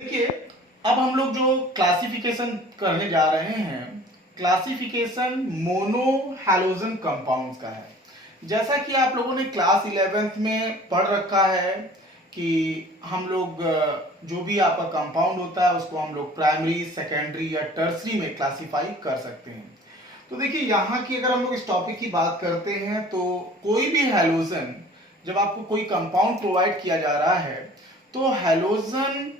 देखिए, अब हम लोग जो क्लासिफिकेशन करने जा रहे हैं, क्लासिफिकेशन मोनो हैलोजन कंपाउंड्स का है। जैसा कि आप लोगों ने क्लास 11th में पढ़ रखा है कि हम लोग जो भी आपका कंपाउंड होता है उसको हम लोग प्राइमरी, सेकेंडरी या टर्सरी में क्लासिफाई कर सकते हैं। तो देखिए, यहाँ की अगर हम लोग इस टॉपिक की बात करते हैं तो कोई भी हैलोजन, जब आपको कोई कंपाउंड प्रोवाइड किया जा रहा है तो हैलोजन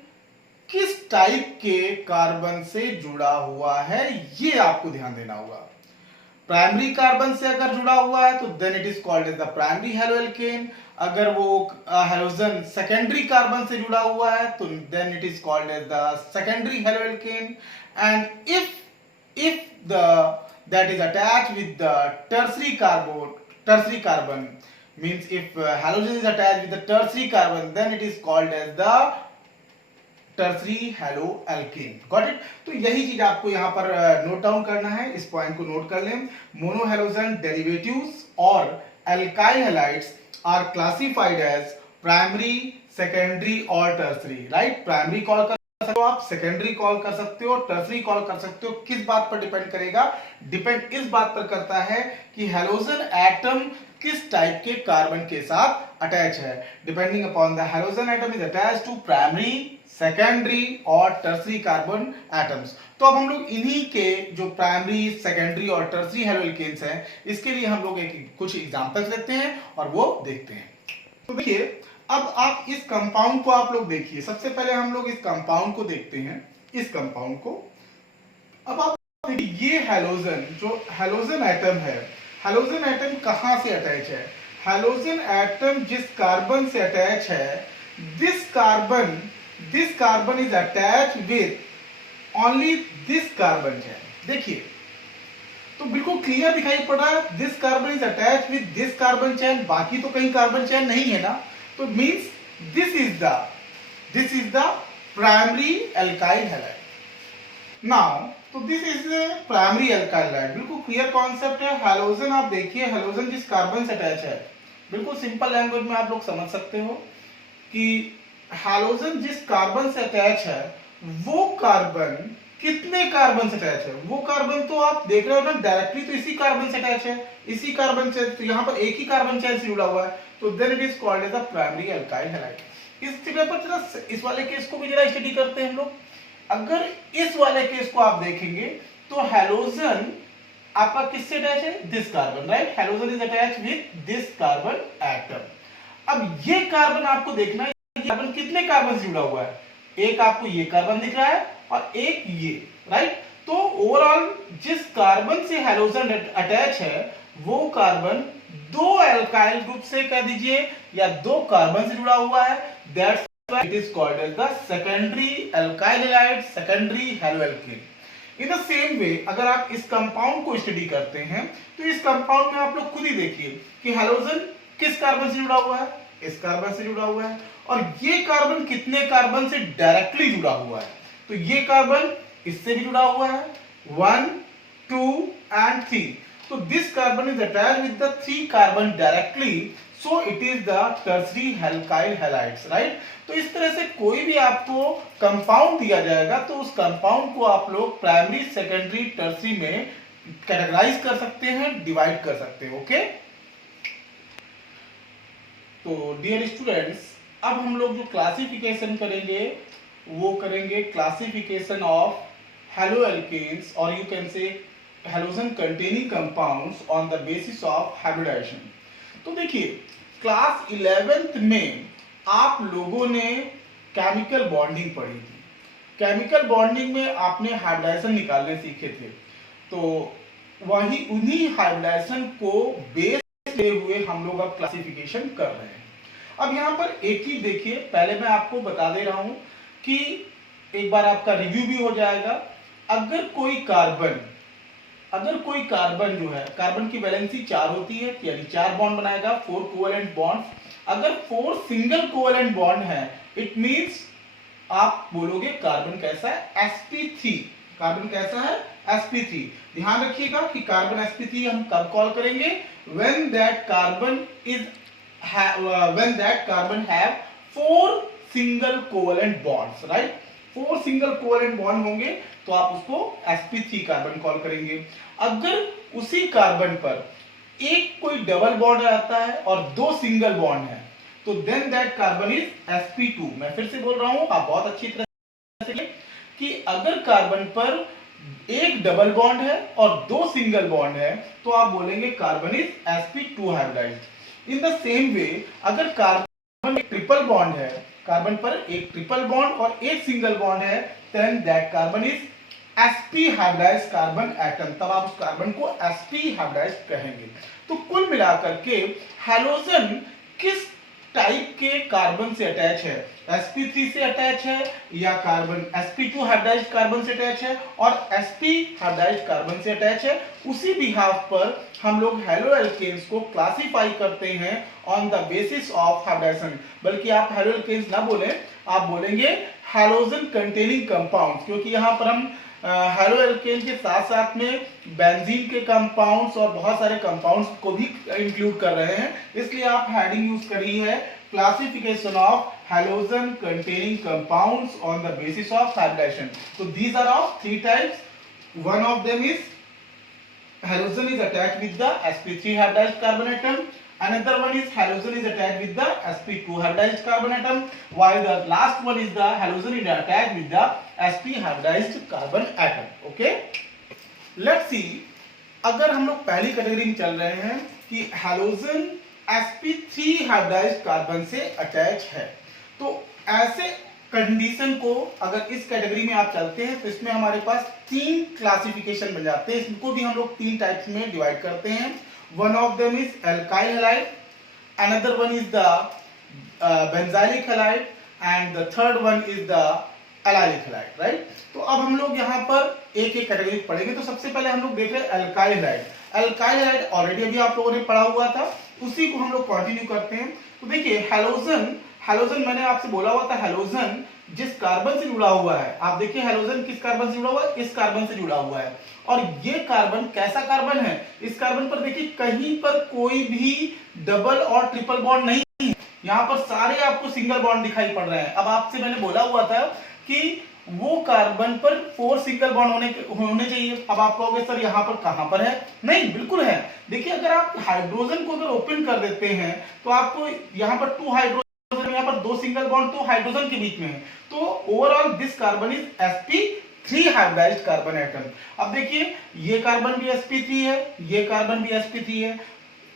किस टाइप के कार्बन से जुड़ा हुआ है ये आपको ध्यान देना होगा। प्राइमरी कार्बन से अगर जुड़ा हुआ है तो then it is called as the primary haloalkane. अगर वो हैलोजन सेकेंडरी कार्बन से जुड़ा हुआ है तो then it is called as the secondary haloalkane. And if the that is attached with the tertiary carbon, means if halogen is attached with the tertiary carbon then it is called as the tertiary haloalkane. Got it. तो यही चीज आपको यहां पर note down करना है, इस point को नोट कर लें। मोनोहैलोजन डेरिवेटिव्स और alkyl halides are classified as primary, secondary और टर्सरी। राइट, प्राइमरी कॉल कर सकते हो आप, सेकेंडरी कॉल कर सकते हो, टर्सरी कॉल कर सकते हो। किस बात पर डिपेंड करेगा? डिपेंड इस बात पर करता है कि हैलोजन एटम किस टाइप के कार्बन के साथ अटैच है। Depending upon the halogen atom is attached to primary, secondary और टर्सरी कार्बन एटम्स। तो अब हम लोग इन्हीं के जो प्राइमरी, सेकेंडरी और टर्सरी हैलोएल्केन्स हैं, इसके लिए हम लोग कुछ एग्जांपल्स लेते हैं और वो देखते हैं। तो देखिए, अब आप इस कंपाउंड को आप लोग देखिए। सबसे पहले हम लोग इस कंपाउंड को देखते हैं, इस कंपाउंड को। अब आप देखिए, ये हैलोजन जो हैलोजन एटम है, हैलोजन एटम कहां से अटैच है? हैलोजन एटम जिस कार्बन से अटैच है, this carbon is attached with only this carbon chain। देखिए, तो बिल्कुल क्लियर दिखाई पड़ रहा है, this carbon is attached with this carbon chain, बाकी तो कहीं कार्बन चेन नहीं है ना। तो means this is the primary alkyl halide। now तो this is the primary alkyl halide, बिल्कुल क्लियर कॉन्सेप्ट है। हैलोजन आप देखिए, हैलोजन जिस कार्बन से अटैच है, बिल्कुल सिंपल लैंग्वेज में आप लोग समझ सकते हो कि हैलोजन जिस कार्बन से अटैच है वो कार्बन कितने कार्बन से अटैच है। वो कार्बन तो आप देख रहे हो ना, डायरेक्टली तो इसी कार्बन से अटैच है, इसी कार्बन से, तो यहाँ पर एक ही कार्बन चेन से जुड़ा हुआ है। तो then it is called as the primary alkyl halide. इस जगह पर जरा इस वाले केस को भी जरा स्टडी करते हैं हम लोग। अगर इस वाले केस को आप देखेंगे तो हैलोजन आपका किससे अटैच है? This carbon. Right, halogen is attached with this carbon atom. अब ये कार्बन आपको देखना है, कार्बन कितने कार्बन से जुड़ा हुआ है? एक आपको ये कार्बन दिख रहा है और एक ये। राइट, तो ओवरऑल जिस कार्बन से हैलोजन अटैच है वो कार्बन दो अल्काइल ग्रुप से कह दीजिए या दो कार्बन से जुड़ा हुआ है। That's why it is called as the secondary alkyl halide, secondary haloalkane. In the same way अगर आप इस कंपाउंड को स्टडी करते हैं तो इस कंपाउंड में आप लोग खुद ही देखिए कि हैलोजन किस कार्बन से जुड़ा हुआ है? इस कार्बन से जुड़ा हुआ है। और ये कार्बन कितने कार्बन से डायरेक्टली जुड़ा हुआ है? तो ये कार्बन इससे भी जुड़ा हुआ है, 1, 2 and 3। तो this carbon is attached with the 3 carbon directly, so it is the tertiary alkyl halides. Right, तो इस तरह से कोई भी आपको कंपाउंड दिया जाएगा तो उस कंपाउंड को आप लोग प्राइमरी, सेकेंडरी, टर्सरी में कैटेगराइज कर सकते हैं, डिवाइड कर सकते हैं। ओके, तो डियर स्टूडेंट्स, अब हम लोग जो क्लासिफिकेशन करेंगे वो करेंगे क्लासिफिकेशन ऑफ हैलोएल्केन्स और you can say halogen containing compounds on the basis of hybridisation. तो देखिए, क्लास 11th में आप लोगों ने केमिकल बॉन्डिंग पढ़ी थी। केमिकल बॉन्डिंग में आपने हाइब्रिडाइजेशन निकालने सीखे थे। तो वही उन्हीं हाइब्रिडाइजेशन को बेस हुए हम लोग अब क्लासिफिकेशन कर रहे हैं। अब यहां पर एक ही देखिए, पहले मैं आपको बता दे रहा हूं कि एक बार आपका रिव्यू भी हो जाएगा। अगर कोई कार्बन जो है, कार्बन की वैलेंसी 4 होती है, यानी 4 बॉन्ड बनाएगा, 4 कोवेलेंट बॉन्ड्स। अगर 4 सिंगल कोवेलेंट बॉन्ड है, इट मींस आप बोलोगे कार्बन कैसा है? sp3। कार्बन कैसा है? sp3। ध्यान रखिएगा कि कार्बन sp3 हम कब कॉल करेंगे? when that carbon have 4 single covalent bonds। right, 4 single covalent bond होंगे तो आप उसको sp3 कार्बन कॉल करेंगे। अगर उसी कार्बन पर एक कोई डबल बॉन्ड आता है और 2 सिंगल बॉन्ड है तो then that carbon is sp2। मैं फिर से बोल रहा हूं, आप बहुत अच्छी तरह से कि अगर कार्बन पर एक डबल बॉन्ड है और 2 सिंगल बॉन्ड है तो आप बोलेंगे carbon is sp2 hybridized. In the same way अगर कार्बन एक ट्रिपल बॉन्ड है, कार्बन पर एक ट्रिपल बॉन्ड और एक सिंगल बॉन्ड है, then that carbon is sp hybridized carbon atom. तब आप उस कार्बन को sp हाइब्रिडाइज्ड कहेंगे। तो कुल मिलाकर के हैलोजन किस टाइप के कार्बन से अटैच है, sp3 से अटैच है या कार्बन sp2 हाइब्रिडाइज्ड कार्बन से अटैच है और sp हाइब्रिडाइज्ड कार्बन से अटैच है, उसी बिहाफ पर हम लोग हेलो एल्केन्स को क्लासिफाई करते हैं on the basis of hybridization. बल्कि आप हेलो एल्केन्स ना बोलें, आप बोलेंगे हैलोजन कंटेनिंग कंपाउंड, क्योंकि यहाँ पर हम हेलो एल्केन के साथ साथ में बेंजीन के कंपाउंड्स और बहुत सारे कंपाउंड्स को भी इंक्लूड कर रहे हैं, इसलिए आप हेडिंग यूज करी है classification of halogen containing compounds on the basis of hybridisation. तो these are of 3 types, one of them is halogen is attached with the sp3 hybridized carbon atom, another one is halogen is attached with the sp2 hybridized carbon atom, while the last one is the halogen is attached with the sp hybridized carbon atom. Okay, let's see, अगर हम लोग पहली category में चल रहे हैं कि halogen sp3 hybridised carbon से अटैच है, तो ऐसे कंडीशन को अगर इस कैटेगरी में आप चलते हैं तो इसमें हमारे पास 3 क्लासिफिकेशन बन जाते हैं। इसको भी हम लोग 3 टाइप्स में डिवाइड करते हैं। One of them is alkyl halide, another one is the benzylic halide and the third one is the allylic halide, right. तो अब हम लोग यहाँ पर एक एक कैटेगरी पढ़ेंगे। तो सबसे पहले हम लोग देख रहे हैं alkyl halide. Alkyl halide already अभी आप लोगों ने पढ़ा हुआ था, उसी को हम लोग कंटिन्यू करते हैं। तो देखिए हैलोजन मैंने आपसे बोला हुआ था, हैलोजन जिस कार्बन से जुड़ा हुआ है, आप देखिए हैलोजन किस कार्बन से जुड़ा हुआ है, इस कार्बन से जुड़ा हुआ है। और ये कार्बन कैसा कार्बन है, इस कार्बन पर देखिए कहीं पर कोई भी डबल और ट्रिपल बॉन्ड नहीं है, यहाँ पर सारे आपको सिंगल बॉन्ड दिखाई पड़ रहे हैं। अब आपसे मैंने बोला हुआ था कि वो कार्बन पर 4 सिंगल बॉन्ड होने चाहिए। अब आप कहोगे सर यहाँ पर कहां पर है, नहीं बिल्कुल है। देखिए अगर आप हाइड्रोजन को अगर ओपन कर देते हैं तो आपको यहाँ पर 2 हाइड्रोजन, यहाँ पर 2 सिंगल बॉन्ड तो हाइड्रोजन के बीच में है। तो overall this carbon is sp3 hybridised carbon atom. अब देखिए ये कार्बन भी sp3 है, ये कार्बन भी sp3 है।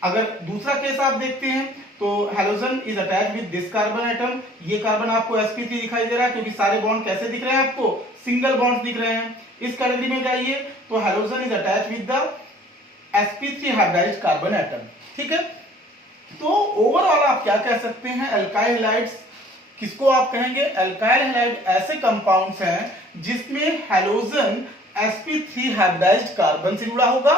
अगर दूसरा केस आप देखते हैं तो halogen is attached with this carbon atom, ये कार्बन आपको sp3 दिखाई दे रहा है क्योंकि सारे बॉन्ड कैसे दिख रहे हैं आपको, सिंगल बॉन्ड्स दिख रहे हैं। इस कैटेगरी में जाइए तो halogen is attached with the sp3 hybridised carbon atom, ठीक है। तो ओवरऑल आप क्या कह सकते हैं, एल्काइल हैलाइड्स किसको आप कहेंगे, एल्काइल हैलाइड ऐसे कंपाउंड्स हैं जिसमें हैलोजन sp3 हाइब्रिडाइज्ड कार्बन से जुड़ा होगा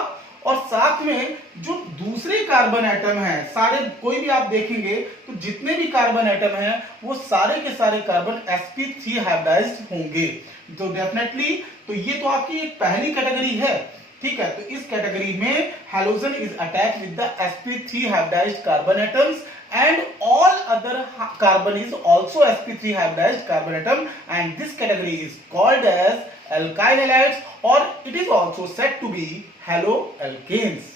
और साथ में जो दूसरे कार्बन एटम हैं, सारे कोई भी आप देखेंगे तो जितने भी कार्बन एटम हैं वो सारे के सारे कार्बन sp3 हाइब्रिडाइज्ड होंगे। तो डेफिनेटली तो ये तो आपकी एक पहली कैटेगरी है, ठीक है। तो इस कैटेगरी में halogen is attached with the sp3 hybridised carbon atoms and all other carbon is also sp3 hybridized carbon atom, and this category is called as alkyl halides or it is also said to be haloalkanes.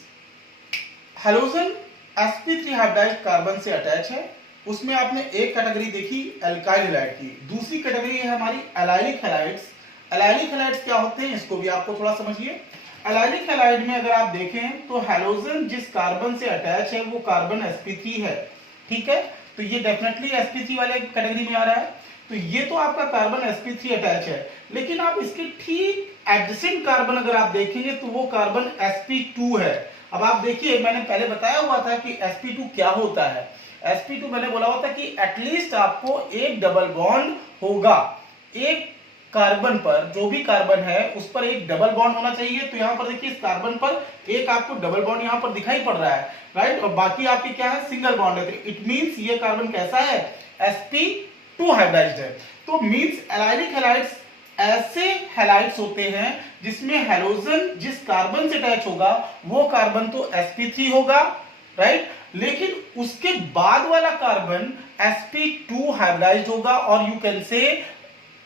Halogen sp3 hybridized carbon से attach है, उसमें आपने एक category देखी alkyl halide की, दूसरी category है हमारी allylic halides। allylic halides क्या होते हैं इसको भी आपको थोड़ा समझिए। allylic halide में अगर आप देखें तो हैलोजन जिस कार्बन से अटैच है वो कार्बन sp3 है, ठीक है। तो ये डेफिनेटली sp3 वाले कैटेगरी में आ रहा है। तो ये तो आपका कार्बन sp3 अटैच है, लेकिन आप इसके ठीक एडजेसेंट कार्बन अगर आप देखेंगे तो वो कार्बन sp2 है। अब आप देखिए मैंने पहले बताया हुआ था कि sp2 क्या होता है। sp2 मैंने बोला हुआ था कि एटलीस्ट आपको एक डबल बॉन्ड होगा, एक कार्बन पर जो भी कार्बन है उस पर एक डबल बॉन्ड होना चाहिए। तो यहाँ पर देखिए इस कार्बन पर एक आपको डबल बॉन्ड यहाँ पर दिखाई पड़ रहा है, राइट, और बाकी आपके क्या है, सिंगल बॉन्ड है। तो इट मींस ये कार्बन कैसा है, sp2 हाइब्रिडाइज्ड है। तो मींस एलाइलिक हैलाइड्स ऐसे हैलाइड्स होते हैं जिसमें हैलोजन जिस कार्बन से अटैच होगा वो कार्बन तो sp3 होगा, राइट, लेकिन उसके बाद वाला कार्बन sp2 हाइब्रिडाइज्ड होगा और you can say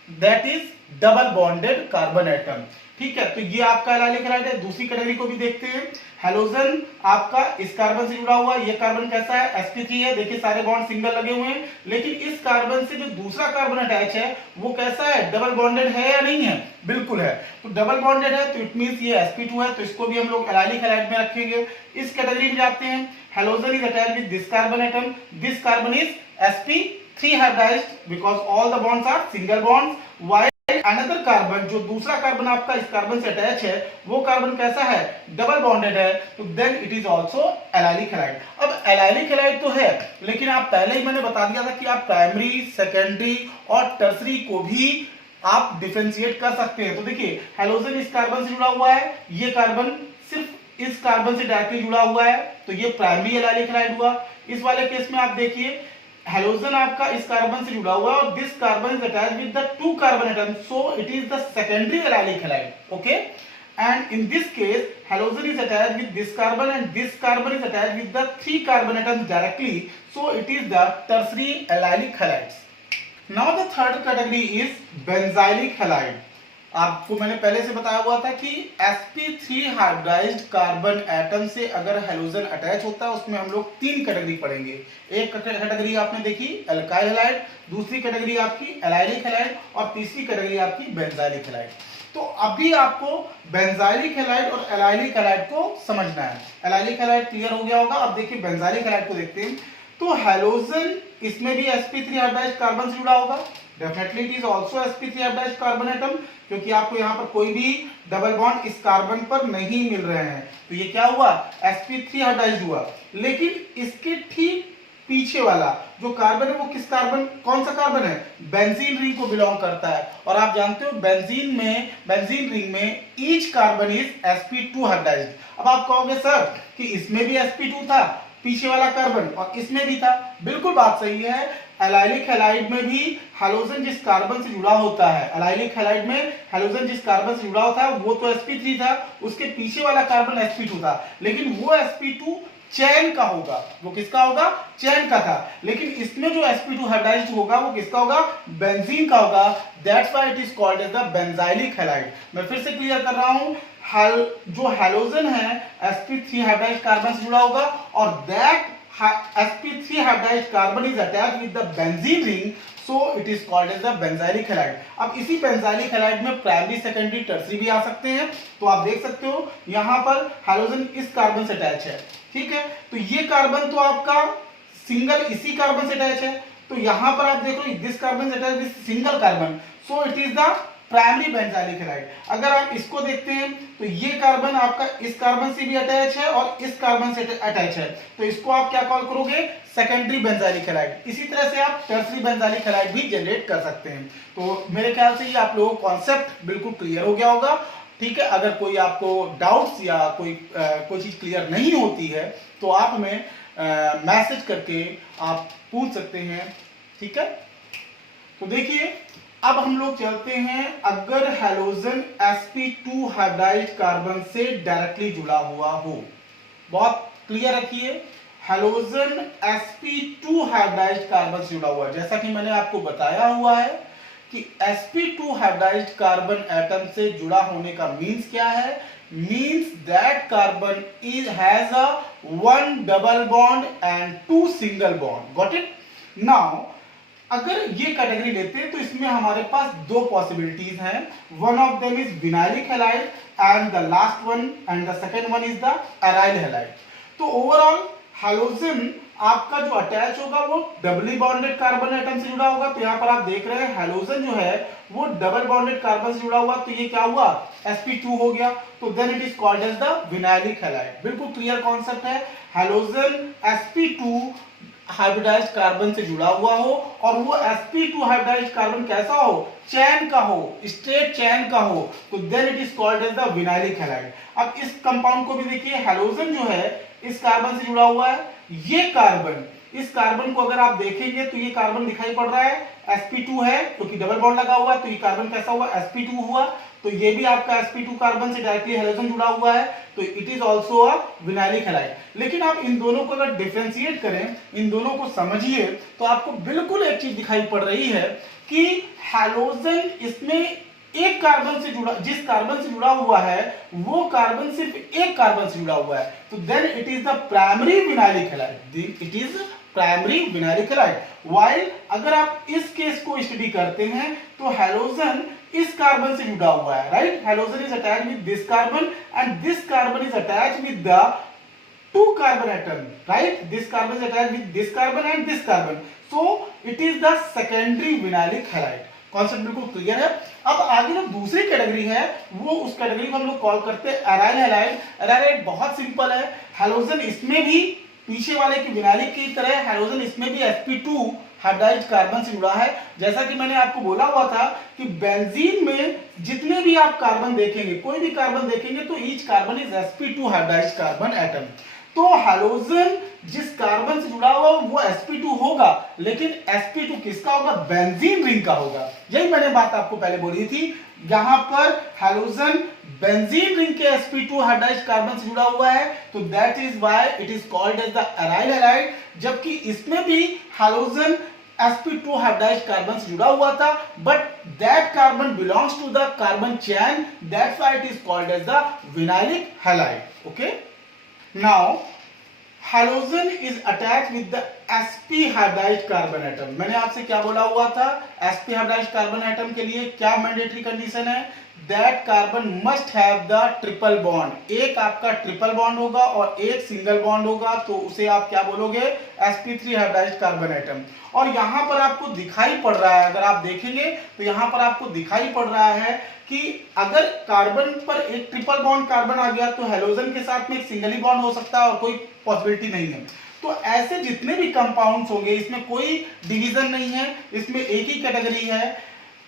that is double bonded carbon atom. ठीक है, तो ये आपका एलाइलिक हैलाइड है। दूसरी कैटेगरी को भी देखते हैं। हेलोजन आपका इस कार्बन से जुड़ा हुआ है। ये कार्बन कैसा है? sp3 है। देखिए सारे बॉन्ड सिंगल लगे हुए हैं, लेकिन इस कार्बन से जो दूसरा कार्बन अटैच है वो कैसा है? डबल बॉन्डेड है या नहीं है? बिल्कुल है। तो डबल बॉन्डेड है तो इट मींस ये sp2 है, तो इसको भी हम लोग एलाइलिक हैलाइड में रखेंगे। इस कैटेगरी में जाते हैं। Halogen is attached with this carbon atom. This carbon is sp3 hybridized because all the bonds are single bonds, while another carbon, जो दूसरा कार्बन आपका इस कार्बन से अटैच है, वो कार्बन कैसा है? डबल बॉन्डेड है, तो then it is also allylic halide. अब एलाइलिक हैलाइड तो है, लेकिन आप पहले ही मैंने बता दिया था कि आप प्राइमरी, सेकेंडरी और टर्सरी को भी आप डिफरेंशिएट कर सकते हैं। तो देखिए हेलोजन इस कार्बन से जुड़ा हुआ है, ये कार्बन सिर्फ इस कार्बन से डायरेक्टली जुड़ा हुआ है, तो ये प्राइमरी एलाइलिक हैलाइड हुआ। इस वाले केस में आप देखिए हेलोजन आपका इस कार्बन से जुड़ा हुआ है और this carbon is attached with the two carbon atom, so it is the secondary allylic halide. Okay, and in this case halogen is attached with this carbon and this carbon is attached with the three carbon atoms directly, so it is the tertiary allylic halides. Now the third category is benzylic halide. आपको मैंने पहले से बताया हुआ था कि sp3 hybridised carbon atom से अगर हेलोजन अटैच होता है उसमें हम लोग तीन कैटेगरी पढ़ेंगे। एक कैटेगरी आपने देखी एल्काइल हैलाइड, दूसरी कैटेगरी आपकी एलाइलिक हैलाइड और तीसरी कैटेगरी आपकी बेंजाइलिक हैलाइड। तो अभी आपको बेंजाइलिक हैलाइड और एलाइलिक हैलाइड को समझना है। एलाइलिक हैलाइड क्लियर हो गया होगा। अब देखिए बेंजाइलिक हैलाइड को देखते हैं। तो हेलोजन इसमें भी sp3 हाइब्रिडाइज्ड कार्बन से जुड़ा होगा। Definitely it is also sp3 hybridised carbon atom, क्योंकि आपको यहाँ पर कोई भी डबल बॉन्ड इस कार्बन पर नहीं मिल रहे हैं, तो ये क्या हुआ? sp3 हाइब्रिडाइज्ड हुआ। लेकिन इसके ठीक पीछे वाला जो कार्बन है वो किस कार्बन, कौन सा कार्बन है? बेंजीन रिंग को बिलोंग करता है। और आप जानते हो बेंजीन रिंग में each carbon is sp2 hybridized. अब आप कहोगे सर कि इसमें भी sp2 था पीछे वाला कार्बन और इसमें भी था। बिल्कुल बात सही है। एलाइलिक हैलाइड में भी हेलोजन जिस कार्बन से जुड़ा होता है, एलाइलिक हैलाइड में हेलोजन जिस कार्बन से जुड़ा होता है वो तो sp3 था, उसके पीछे वाला कार्बन sp2 था, लेकिन वो sp2 चैन का होगा। वो किसका होगा? चैन का था। लेकिन इसमें जो sp2 हाइब्रिडाइज्ड होगा वो किसका होगा? बेंजीन का होगा। That's why it is called as the benzylic halide. मैं फिर से क्लियर कर रहा हूं, जो हेलोजन है sp3 हाइब्रिडाइज्ड कार्बन से जुड़ा होगा और that sp3 hybridised carbon is attached with the benzene ring, so it is called as the benzylic halide। अब इसी benzylic halide में प्राइमरी, सेकेंडरी, टर्सरी भी आ सकते हैं। तो आप देख सकते हो यहाँ पर हेलोजन इस कार्बन से अटैच है, ठीक है। तो ये कार्बन तो आपका सिंगल इसी कार्बन से अटैच है, तो यहाँ पर आप देखो दिस कार्बन से attach with single carbon, so it is the primary benzylic halide. अगर आप इसको देखते हैं तो ये कार्बन आपका इस कार्बन से भी अटैच है और इस कार्बन से अटैच है, तो इसको आप क्या कॉल करोगे? Secondary benzylic halide. इसी तरह से आप टर्सरी बेंजाइलिक हैलाइड भी जनरेट कर सकते हैं। तो मेरे ख्याल से ये आप लोगों को कॉन्सेप्ट बिल्कुल क्लियर हो गया होगा, ठीक है। अगर कोई आपको डाउट्स या कोई चीज क्लियर नहीं होती है तो आप हमें मैसेज करके आप पूछ सकते हैं, ठीक है। तो देखिए अब हम लोग चलते हैं, अगर हेलोजन sp2 हाइब्रिडाइज्ड कार्बन से डायरेक्टली जुड़ा हुआ हो, बहुत क्लियर रखिए, हेलोजन sp2 हाइब्रिडाइज्ड कार्बन से जुड़ा हुआ है। जैसा कि मैंने आपको बताया हुआ है कि sp2 हाइब्रिडाइज्ड कार्बन एटम से जुड़ा होने का मीन्स क्या है? Means that carbon is has a one double bond and two single bond. Got it? Now अगर ये कैटेगरी लेते हैं तो इसमें हमारे पास दो पॉसिबिलिटीज हैं। One of them is vinylic halide and the last one and the second one is the aryl halide. तो ओवरऑल हेलोजन आपका जो अटैच होगा वो डबली बॉन्डेड कार्बन एटम से जुड़ा होगा। तो यहाँ पर आप देख रहे हैं हेलोजन जो है वो डबल बॉन्डेड कार्बन से जुड़ा हुआ, तो ये क्या हुआ? sp2 हो गया। तो then it is called as the vinylic halide. बिल्कुल क्लियर कॉन्सेप्ट है। हेलोजन sp2 हाइब्रिडाइज्ड कार्बन से जुड़ा हुआ हो और वो sp2 हाइब्रिडाइज्ड कार्बन कैसा हो? चैन का हो, स्ट्रेट चैन का हो, तो then it is called as the vinylic halide. अब इस कंपाउंड को भी देखिए, हेलोजन जो है इस कार्बन से जुड़ा हुआ है, ये कार्बन इस कार्बन को अगर आप देखेंगे तो ये कार्बन दिखाई पड़ रहा है sp2 है, क्योंकि डबल बॉन्ड लगा हुआ है, तो ये कार्बन कैसा हुआ, sp2 हुआ। तो ये भी आपका sp2 कार्बन से डायरेक्टली हैलोजन जुड़ा हुआ है, तो it is also a vinylic halide. लेकिन आप इन दोनों को अगर डिफरेंशिएट करें, इन दोनों को समझिए, तो आपको बिल्कुल एक चीज दिखाई पड़ रही है कि हैलोजन इसमें एक कार्बन से जुड़ा, जिस कार्बन से जुड़ा हुआ है वो कार्बन सिर्फ एक कार्बन से जुड़ा हुआ है, तो then it is the primary vinylic halide, it is primary vinylic halide. While अगर आप इस केस को स्टडी करते हैं तो हैलोजन इस कार्बन से जुड़ा हुआ है, right, halogen is attached with this carbon and this carbon is attached with the two carbon atom, right, this carbon is attached with this carbon and this carbon, so it is the secondary vinylic halide। Concept बिल्कुल clear है। अब आगे जो दूसरी category है वो उस category को हम लोग कॉल करते हैं एराइल हैलाइड। एराइल हैलाइड बहुत सिंपल है, हैलोजन इसमें भी पीछे वाले की विनाइलिक की तरह हैलोजन इसमें भी sp2 हाइड्राइड कार्बन से जुड़ा है। जैसा कि मैंने आपको बोला हुआ था कि बेंजीन में जितने भी आप कार्बन देखेंगे, कोई भी कार्बन देखेंगे, तो each carbon is sp2 hydride carbon atom. तो हैलोजन जिस कार्बन से जुड़ा हुआ वो sp2 होगा, लेकिन sp2 किसका होगा, बेंजीन रिंग का होगा। यही मैंने बात आपको पहले बोली थी, यहां पर हैलोजन बेंजीन रिंग के sp2 हाइड्राइड कार्बन से जुड़ा हुआ है, तो that is why it is called as the aryl halide. जबकि इसमें भी हैलोजन sp2 हाइड्राइड कार्बन से जुड़ा हुआ था, but that carbon belongs to the carbon chain, that's why it is called as the vinylic halide. Okay, now halogen is attached with the sp hybrid carbon atom। मैंने आपसे क्या बोला हुआ था, sp hybrid carbon atom के लिए क्या mandatory condition है, that carbon must have the triple bond। एक आपका ट्रिपल बॉन्ड होगा और एक सिंगल बॉन्ड होगा, तो उसे आप क्या बोलोगे, sp3 hybrid carbon atom। और यहां पर आपको दिखाई पड़ रहा है, अगर आप देखेंगे तो यहां पर आपको दिखाई पड़ रहा है कि अगर कार्बन पर एक ट्रिपल बॉन्ड कार्बन आ गया तो हैलोजन के साथ में एक सिंगल ही बॉन्ड हो सकता है और कोई पॉसिबिलिटी नहीं है। तो ऐसे जितने भी कंपाउंड्स होंगे इसमें कोई डिवीजन नहीं है, इसमें एक ही कैटेगरी है,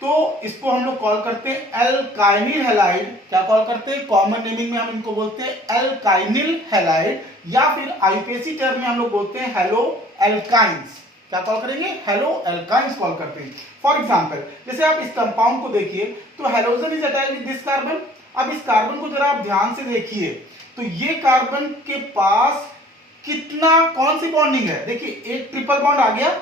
तो इसको हम लोग कॉल करते हैं एल्काइनिल हैलाइड। क्या कॉल करते हैं, कॉमन नेमिंग में हम इनको बोलते हैं एल्काइनिल हैलाइड, या फिर आईपीएसी टर्म में हम लोग बोलते हैं हेलो एल्काइंस। क्या कॉल करेंगे, हेलो एल्काइंस कॉल करते हैं। फॉर एग्जांपल जैसे आप इस कंपाउंड को देखिए, तो halogen is attached with this carbon. अब इस कार्बन को जरा आप ध्यान से देखिए, तो ये कार्बन के पास कितना, कौन सी बॉन्डिंग है, देखिए एक ट्रिपल बॉन्ड आ गया,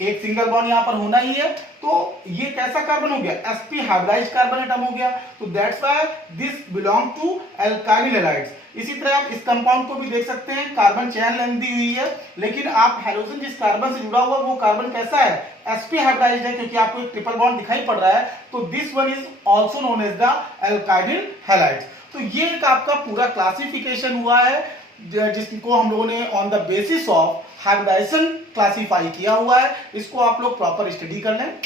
एक सिंगल बॉन्ड यहां पर होना ही है, तो ये कैसा कार्बन हो गया, sp हाइब्रिडाइज्ड कार्बन एटम हो गया, तो that's why this belong to alkyl halides. इसी तरह आप इस कंपाउंड को भी देख सकते हैं, कार्बन चेन लेंथ दी हुई है, लेकिन आप हैलोजन जिस कार्बन से जुड़ा हुआ वो कार्बन कैसा है, sp हाइब्रिडाइज्ड है, क्योंकि आपको एक ट्रिपल बॉन्ड दिखाई पड़ रहा है, तो this one is also known as the alkyl halides. तो ये एक आपका पूरा क्लासिफिकेशन हुआ है जिसको हम लोगों ने on the basis of hybridization classify किया हुआ है। इसको आप लोग प्रॉपर स्टडी कर लें।